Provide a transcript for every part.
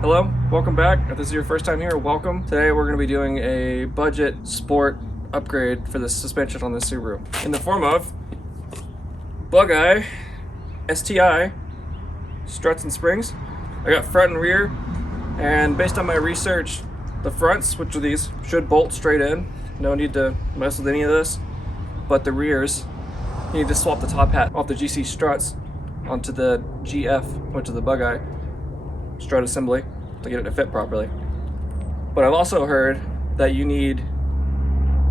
Hello, welcome back. If this is your first time here, welcome. Today we're going to be doing a budget sport upgrade for the suspension on this Subaru in the form of bugeye STI struts and springs. I got front and rear, and based on my research, the fronts, which are these, should bolt straight in. No need to mess with any of this. But the rears, you need to swap the top hat off the GC struts onto the GF, which is the bugeye strut assembly, to get it to fit properly. But I've also heard that you need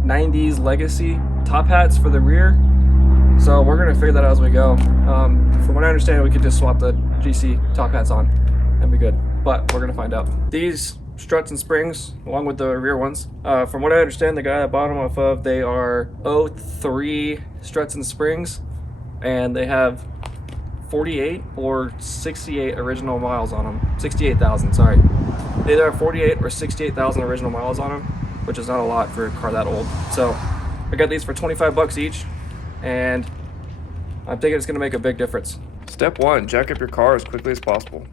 90s legacy top hats for the rear, so we're gonna figure that out as we go. From what I understand, we could just swap the GC top hats on and be good, but we're gonna find out. These struts and springs, along with the rear ones, from what I understand, the guy that bought them off of, they are 03 struts and springs, and they have 48 or 68 original miles on them. 68,000, sorry. They either have 48 or 68,000 original miles on them, which is not a lot for a car that old. So I got these for 25 bucks each, and I'm thinking it's gonna make a big difference. Step 1, jack up your car as quickly as possible.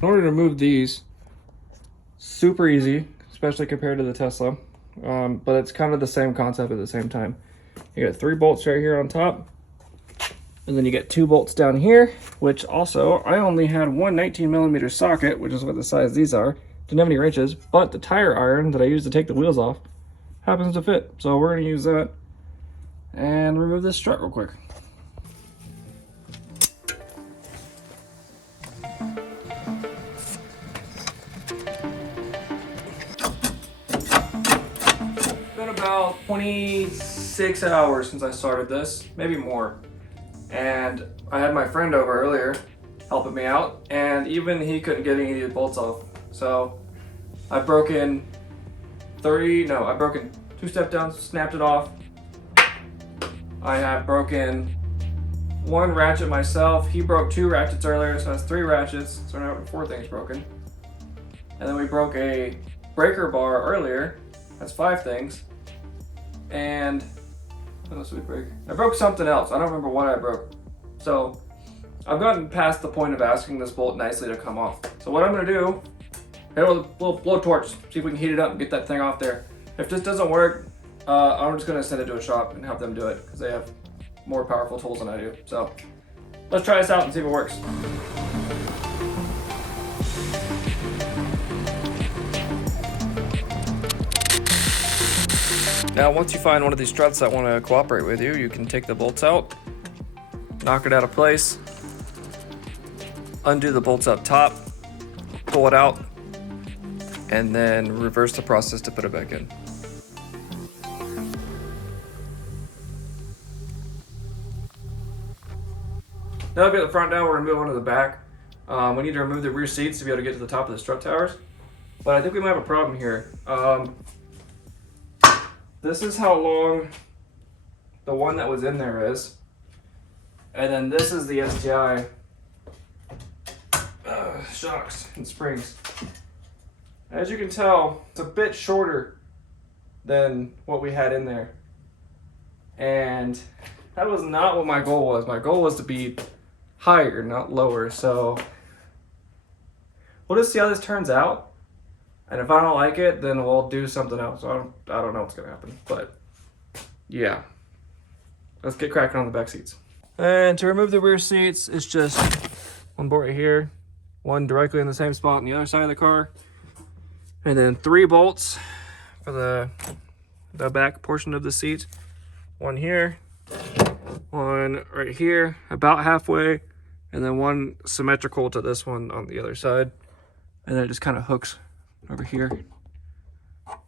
In order to remove these, super easy, especially compared to the Tesla, but it's kind of the same concept at the same time. You got 3 bolts right here on top, and then you get 2 bolts down here, which also, I only had one 19mm socket, which is what the size these are. Didn't have any wrenches, but the tire iron that I use to take the wheels off happens to fit. So we're gonna use that and remove this strut real quick. About 26 hours since I started this, maybe more. And I had my friend over earlier helping me out, and even he couldn't get any of the bolts off. So I've broken 2 step downs, snapped it off. I have broken 1 ratchet myself. He broke 2 ratchets earlier, so that's 3 ratchets. So now 4 things broken. And then we broke a breaker bar earlier. That's 5 things. And what else did we break? I broke something else. I don't remember what I broke. So I've gotten past the point of asking this bolt nicely to come off. So what I'm gonna do, hit it with a little blowtorch, see if we can heat it up and get that thing off there. If this doesn't work, I'm just gonna send it to a shop and have them do it, because they have more powerful tools than I do. So let's try this out and see if it works. Now, once you find one of these struts that want to cooperate with you, you can take the bolts out, knock it out of place, undo the bolts up top, pull it out, and then reverse the process to put it back in. Now I've got the front down, we're gonna move on to the back. We need to remove the rear seats to be able to get to the top of the strut towers. But I think we might have a problem here. This is how long the one that was in there is. And then this is the STI shocks and springs. As you can tell, it's a bit shorter than what we had in there. And that was not what my goal was. My goal was to be higher, not lower. So we'll just see how this turns out. And if I don't like it, then we'll do something else. I don't know what's gonna happen, but yeah. Let's get cracking on the back seats. And to remove the rear seats, it's just 1 bolt right here, 1 directly in the same spot on the other side of the car, and then 3 bolts for the back portion of the seat. 1 here, 1 right here, about halfway, and then 1 symmetrical to this one on the other side. And then it just kind of hooks over here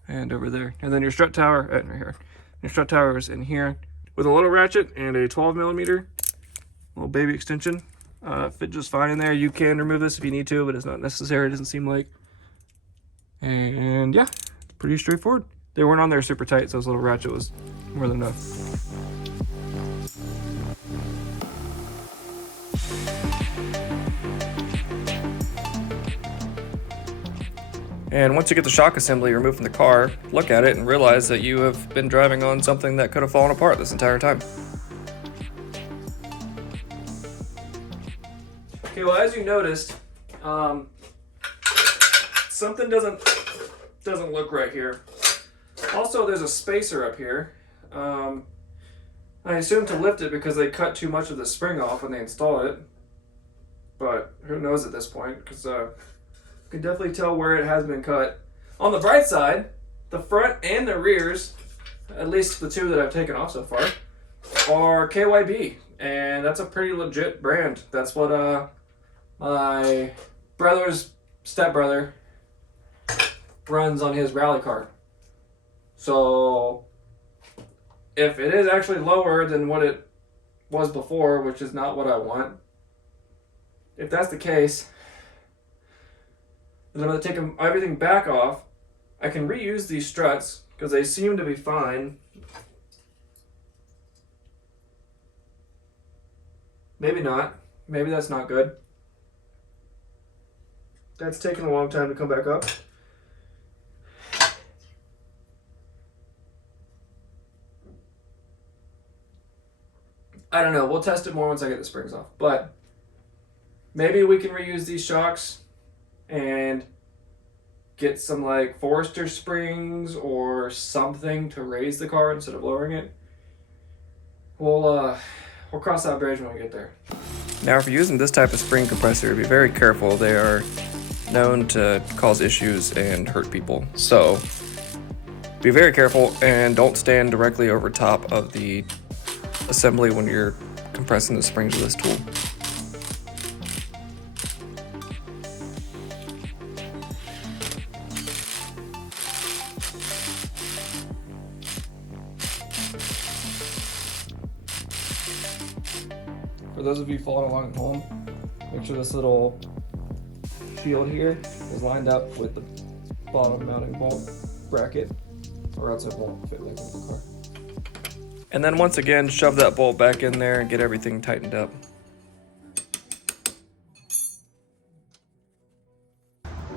and over there. And then your strut tower, right here. Your strut tower is in here with a little ratchet and a 12mm little baby extension. Fit just fine in there. You can remove this if you need to, but it's not necessary, it doesn't seem like. And yeah, pretty straightforward. They weren't on there super tight, so this little ratchet was more than enough. And once you get the shock assembly removed from the car, look at it and realize that you have been driving on something that could have fallen apart this entire time. Okay, well, as you noticed, something doesn't look right here. Also, there's a spacer up here. I assume to lift it because they cut too much of the spring off when they installed it. But who knows at this point, because you can definitely tell where it has been cut. On the bright side, the front and the rears, at least the two that I've taken off so far, are KYB. And that's a pretty legit brand. That's what my brother's stepbrother runs on his rally car. So if it is actually lower than what it was before, which is not what I want, if that's the case, then I'm going to take everything back off. I can reuse these struts because they seem to be fine. Maybe not. Maybe that's not good. That's taken a long time to come back up. I don't know. We'll test it more once I get the springs off. But maybe we can reuse these shocks and get some like Forester springs or something to raise the car instead of lowering it. We'll cross that bridge when we get there. Now, if you're using this type of spring compressor, be very careful. They are known to cause issues and hurt people. So be very careful and don't stand directly over top of the assembly when you're compressing the springs with this tool. For those of you following along at home, make sure this little shield here is lined up with the bottom mounting bolt bracket, or else it won't fit like in the car. And then once again, shove that bolt back in there and get everything tightened up.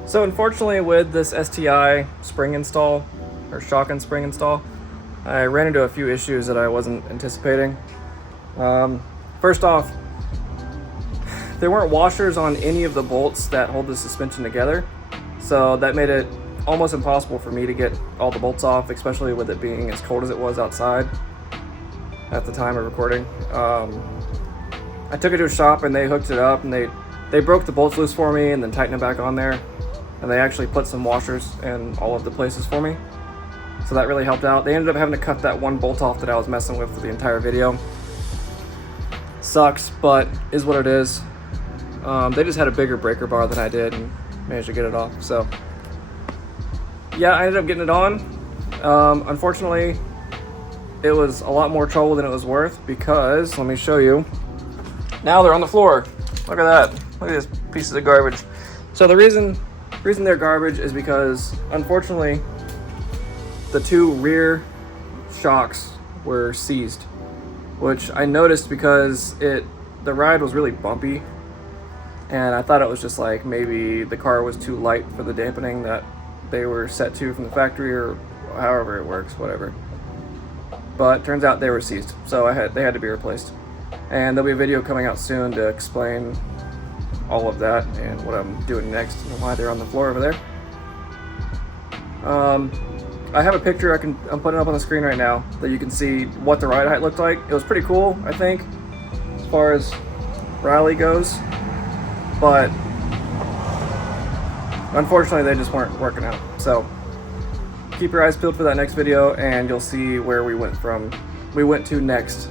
So unfortunately with this STI spring install, or shock and spring install, I ran into a few issues that I wasn't anticipating. First off, there weren't washers on any of the bolts that hold the suspension together, so that made it almost impossible for me to get all the bolts off, especially with it being as cold as it was outside at the time of recording. I took it to a shop and they hooked it up, and they broke the bolts loose for me and then tightened it back on there, and they actually put some washers in all of the places for me, so that really helped out. They ended up having to cut that one bolt off that I was messing with for the entire video. Sucks, but is what it is. They just had a bigger breaker bar than I did and managed to get it off. So yeah, I ended up getting it on. Unfortunately, it was a lot more trouble than it was worth, because let me show you. Now they're on the floor. Look at that. Look at these pieces of garbage. So the reason they're garbage is because unfortunately the two rear shocks were seized, which I noticed because the ride was really bumpy, and I thought it was just like maybe the car was too light for the dampening that they were set to from the factory, or however it works, whatever. But turns out they were seized, so they had to be replaced. And there'll be a video coming out soon to explain all of that and what I'm doing next and why they're on the floor over there. I have a picture I'm putting up on the screen right now that you can see what the ride height looked like. It was pretty cool, I think, as far as rally goes, but unfortunately they just weren't working out. So keep your eyes peeled for that next video, and you'll see where we went to next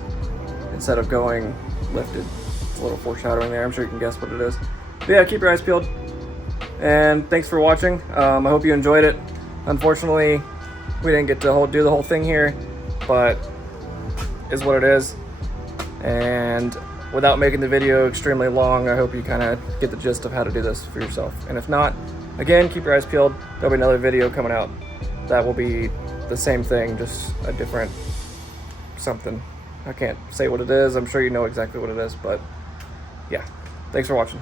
instead of going lifted. It's a little foreshadowing there. I'm sure you can guess what it is. But yeah, keep your eyes peeled, and thanks for watching. I hope you enjoyed it. Unfortunately, we didn't get to do the whole thing here, but is what it is. And without making the video extremely long, I hope you kind of get the gist of how to do this for yourself. And if not, again, keep your eyes peeled. There'll be another video coming out that will be the same thing, just a different something. I can't say what it is. I'm sure you know exactly what it is, but yeah. Thanks for watching.